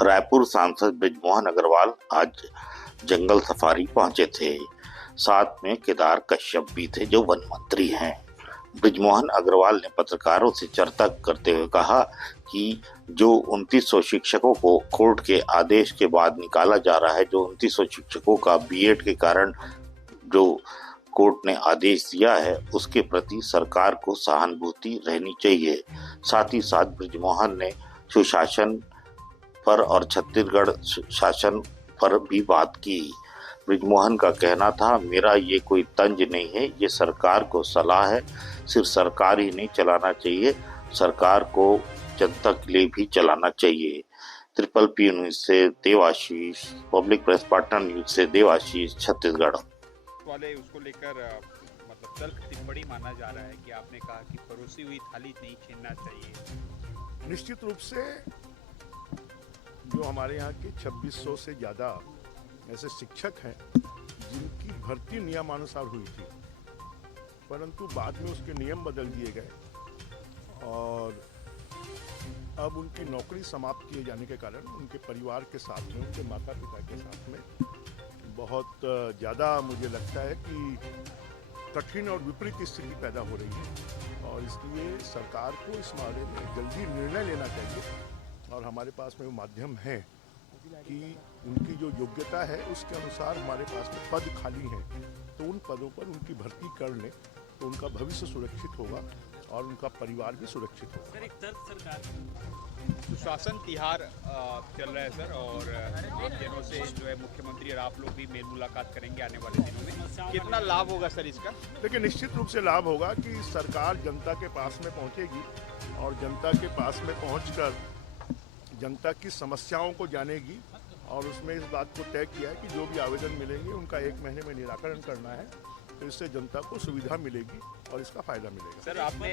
रायपुर सांसद बृजमोहन अग्रवाल आज जंगल सफारी पहुंचे थे। साथ में केदार कश्यप भी थे जो वन मंत्री हैं। बृजमोहन अग्रवाल ने पत्रकारों से चर्चा करते हुए कहा कि जो 2900 शिक्षकों को कोर्ट के आदेश के बाद निकाला जा रहा है, जो 2900 शिक्षकों का बीएड के कारण जो कोर्ट ने आदेश दिया है, उसके प्रति सरकार को सहानुभूति रहनी चाहिए। साथ ही साथ बृजमोहन ने सुशासन पर और छत्तीसगढ़ शासन पर भी बात की। बृजमोहन का कहना था, मेरा ये कोई तंज नहीं है, ये सरकार को सलाह है। सिर्फ सरकार ही नहीं चलाना चाहिए, सरकार को जनता के लिए भी चलाना चाहिए। ट्रिपल पी न्यूज से Devashish, public press partner news से देवाशीष, छत्तीसगढ़। वाले उसको लेकर मतलब तल्ख टिप्पणी माना जा रहा है कि आपने कहा कि परोसी हुई थाली नहीं छीनना चाहिए। निश्चित रूप से जो हमारे यहाँ के 2600 से ज़्यादा ऐसे शिक्षक हैं जिनकी भर्ती नियमानुसार हुई थी, परंतु बाद में उसके नियम बदल दिए गए और अब उनकी नौकरी समाप्त किए जाने के कारण उनके परिवार के साथ में, उनके माता पिता के साथ में बहुत ज़्यादा मुझे लगता है कि कठिन और विपरीत स्थिति पैदा हो रही है और इसलिए सरकार को इस बारे में जल्दी निर्णय लेना चाहिए और हमारे पास में वो माध्यम है कि उनकी जो योग्यता है उसके अनुसार हमारे पास में पद खाली हैं, तो उन पदों पर उनकी भर्ती कर लें तो उनका भविष्य सुरक्षित होगा और उनका परिवार भी सुरक्षित होगा। सर, एक तर्क सरकार सुशासन तिहार चल रहा है सर, और दिनों से जो है मुख्यमंत्री और आप लोग भी मेल मुलाकात करेंगे आने वाले दिनों में, कितना लाभ होगा सर इसका? देखिए, निश्चित रूप से लाभ होगा कि सरकार जनता के पास में पहुंचेगी और जनता के पास में पहुंचकर जनता की समस्याओं को जानेगी और उसमें इस बात को तय किया है कि जो भी आवेदन मिलेंगे उनका 1 महीने में निराकरण करना है, तो इससे जनता को सुविधा मिलेगी और इसका फायदा मिलेगा। सर, आपने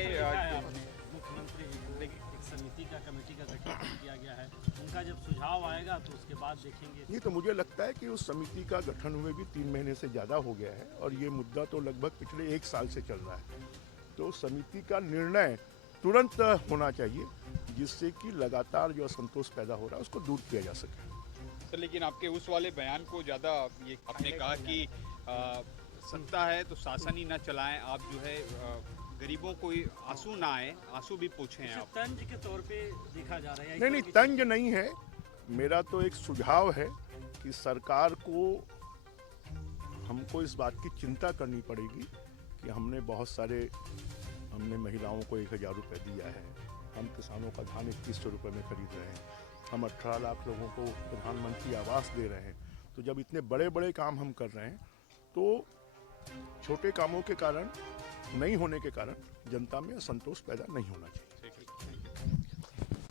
मुख्यमंत्री एक समिति का कमेटी का गठन किया गया है, उनका जब सुझाव आएगा तो उसके बाद देखेंगे। नहीं, तो मुझे लगता है कि उस समिति का गठन हुए भी 3 महीने से ज़्यादा हो गया है और ये मुद्दा तो लगभग पिछले 1 साल से चल रहा है, तो समिति का निर्णय तुरंत होना चाहिए जिससे कि लगातार जो असंतोष पैदा हो रहा है उसको दूर किया जा सके। सर, लेकिन आपके उस वाले बयान को ज़्यादा ये आपने कहा कि सत्ता है तो शासन ही ना चलाएं, आप जो है गरीबों को आंसू ना आए, आंसू भी पूछें आप। तंज के तौर पे देखा जा रहा है। नहीं, तंज नहीं है, मेरा तो एक सुझाव है कि सरकार को हमको इस बात की चिंता करनी पड़ेगी कि हमने महिलाओं को 1000 रुपये दिया है, हम किसानों का धान 2100 रुपये में खरीद रहे हैं, हम 18 लाख लोगों को प्रधानमंत्री आवास दे रहे हैं। तो जब इतने बड़े बड़े काम हम कर रहे हैं तो छोटे कामों के कारण नहीं होने के कारण जनता में असंतोष पैदा नहीं होना चाहिए।